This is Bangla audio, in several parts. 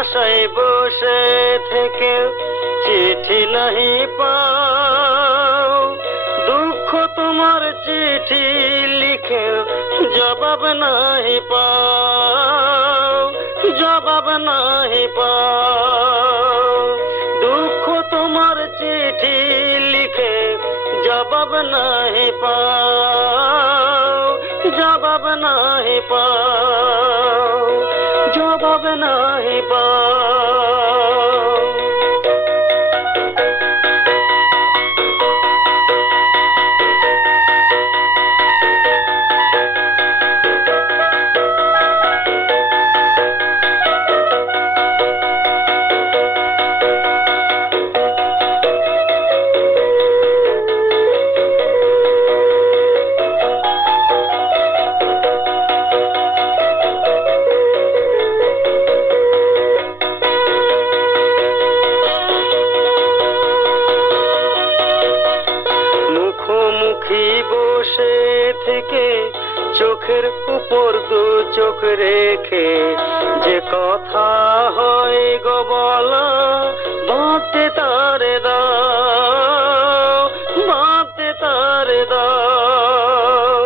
আশায় বসে থেকে চিঠি নাহি পাও, দুঃখ তোমার চিঠি লিখে জবাব নাহি পাও, জবাব নাহি পাও। দুঃখ তোমার চিঠি লিখে জবাব নাহি পাও, জবাব নাহি পাও, জবাব নাহি পাও। মুখোমুখি বসে থেকে চোখের উপর দু চোখ রেখে যে কথা হয় গো বলা, বাঁধতে তারে দাও, বাঁধতে তারে দাও।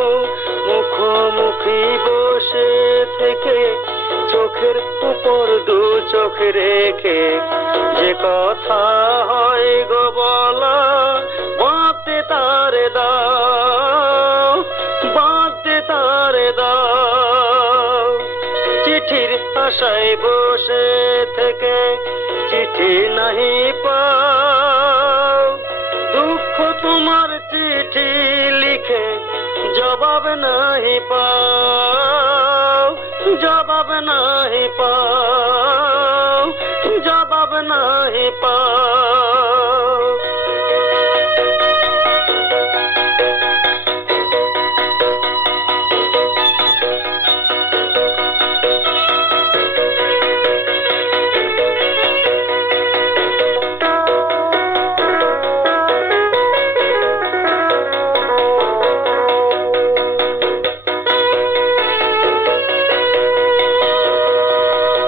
মুখোমুখি বসে থেকে চোখের উপর দু চোখ রেখে যে কথা হয় গো বলা, বাঁধতে তারে দাও, বাঁধতে তারে দাও। চিঠির আশায় বসে থেকে চিঠি নাহি পাও, দুঃখ তোমার চিঠি লিখে জবাব নাহি পাও, জবাব নাহি পাও, জবাব নাহি পাও।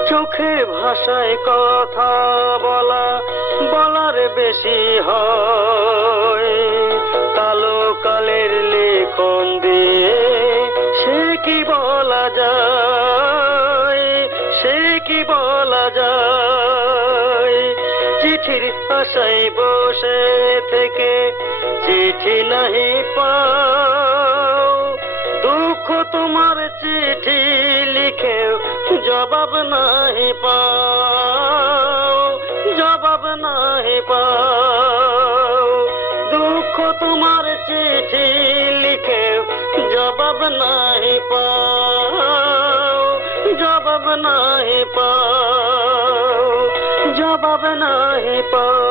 চোখে ভাষায় কথা বলা বলার বেশি হয়, কালো কালের লেখন দিয়ে সে কি বলা যায়, সে কি বলা যায়। চিঠির আশায় বসে থেকে চিঠি নাহি পাও, দুঃখ তোমার চিঠি লিখে জবাব নাহি পাও, জবাব নাহি পাও। দুঃখ তোমার চিঠি লিখে জবাব নাহি পাও, জবাব নাহি পাও, জবাব নাহি পাও।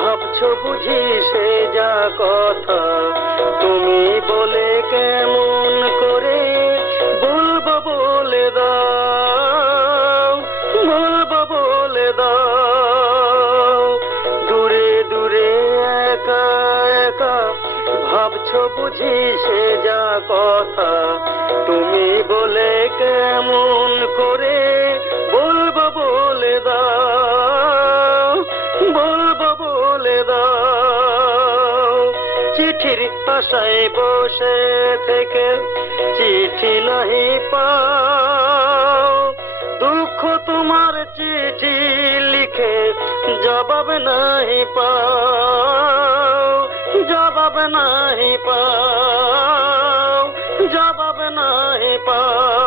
ভাবছো বুঝি সে যা কথা, তুমি বলে কেমন করে বলবো বলে দাও, বলবো বলে দাও। দূরে দূরে একা একা ভাবছো বুঝি সে যা কথা, তুমি বলে কেমন করে বলবো বলে দাও, বলবো বলে দাও। চিঠির আশায় বসে থেকে চিঠি নাহি পাও, দুঃখ তোমার চিঠি লিখে জবাব নাহি পাও, জবাব নাহি পাও, জবাব নাহি পাও।